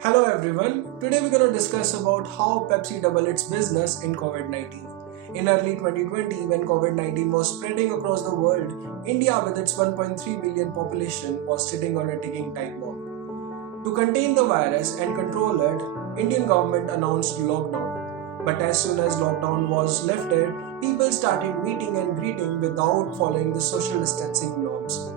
Hello everyone. Today we're going to discuss about how Pepsi doubled its business in COVID-19. In early 2020, when COVID-19 was spreading across the world, India with its 1.3 billion population was sitting on a ticking time bomb. To contain the virus and control it, Indian government announced lockdown. But as soon as lockdown was lifted, people started meeting and greeting without following the social distancing norms.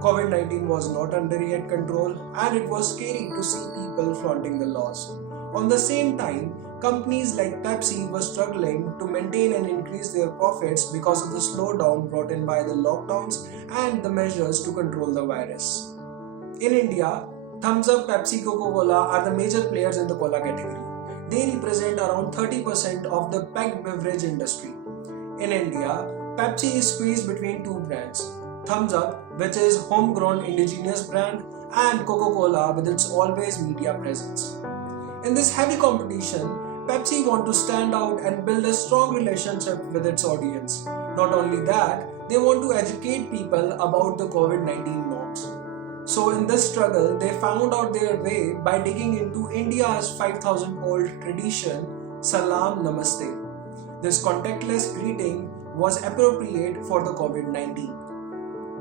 COVID 19 was not under yet control, and it was scary to see people flaunting the laws. On the same time, companies like Pepsi were struggling to maintain and increase their profits because of the slowdown brought in by the lockdowns and the measures to control the virus. In India, Thumbs Up, Pepsi, Coca Cola are the major players in the cola category. They represent around 30% of the packed beverage industry. In India, Pepsi is squeezed between two brands, Thumbs Up, which is homegrown indigenous brand, and Coca-Cola with its always media presence. In this heavy competition, Pepsi want to stand out and build a strong relationship with its audience. Not only that, they want to educate people about the COVID-19 norms. So in this struggle, they found out their way by digging into India's 5,000-old tradition, Salam Namaste. This contactless greeting was appropriate for the COVID-19.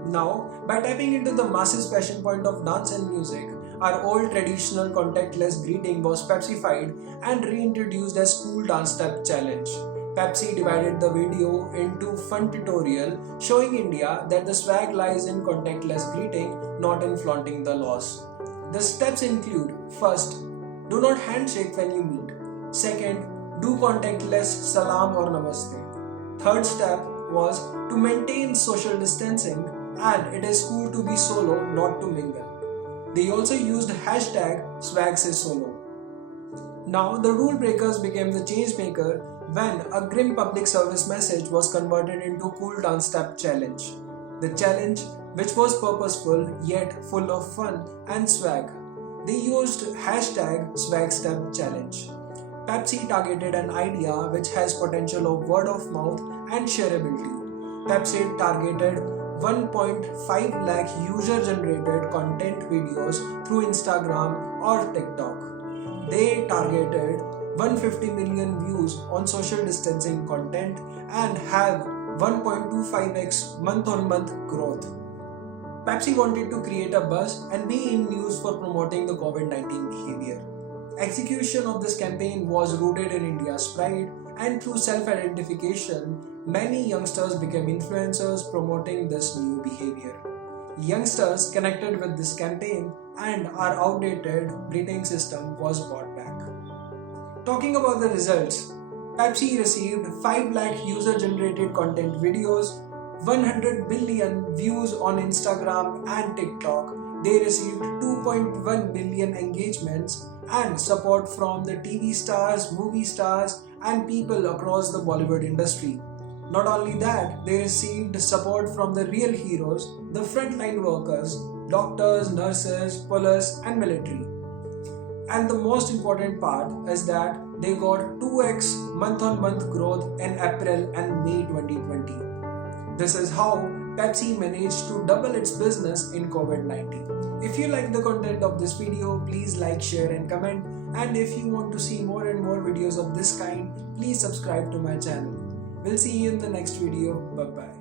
Now, by tapping into the masses passion point of dance and music, our old traditional contactless greeting was Pepsified and reintroduced as Cool Dance Step Challenge. Pepsi divided the video into fun tutorial showing India that the swag lies in contactless greeting, not in flaunting the laws. The steps include: first, do not handshake when you meet. Second, do contactless salam or namaste. Third step was to maintain social distancing, and it is cool to be solo, not to mingle. They also used hashtag #SwagSaySolo. Now the rule breakers became the change maker when a grim public service message was converted into Cool Dance Step Challenge. The challenge, which was purposeful yet full of fun and swag. They used hashtag #SwagStepChallenge. Pepsi targeted an idea which has potential of word of mouth and shareability. Pepsi targeted 1.5 lakh user-generated content videos through Instagram or TikTok. They targeted 150 million views on social distancing content and have 1.25x month-on-month growth. Pepsi wanted to create a buzz and be in news for promoting the COVID-19 behavior. Execution of this campaign was rooted in India's pride, and through self-identification, many youngsters became influencers promoting this new behavior. Youngsters connected with this campaign and our outdated greeting system was brought back. Talking about the results, Pepsi received 5 lakh user-generated content videos, 100 billion views on Instagram and TikTok. They received 2.1 billion engagements and support from the TV stars, movie stars, and people across the Bollywood industry. Not only that, they received support from the real heroes, the frontline workers, doctors, nurses, police, and military. And the most important part is that they got 2x month-on-month growth in April and May 2020. This is how Pepsi managed to double its business in COVID-19. If you like the content of this video, please like, share and comment. And if you want to see more and more videos of this kind, please subscribe to my channel. We'll see you in the next video. Bye bye.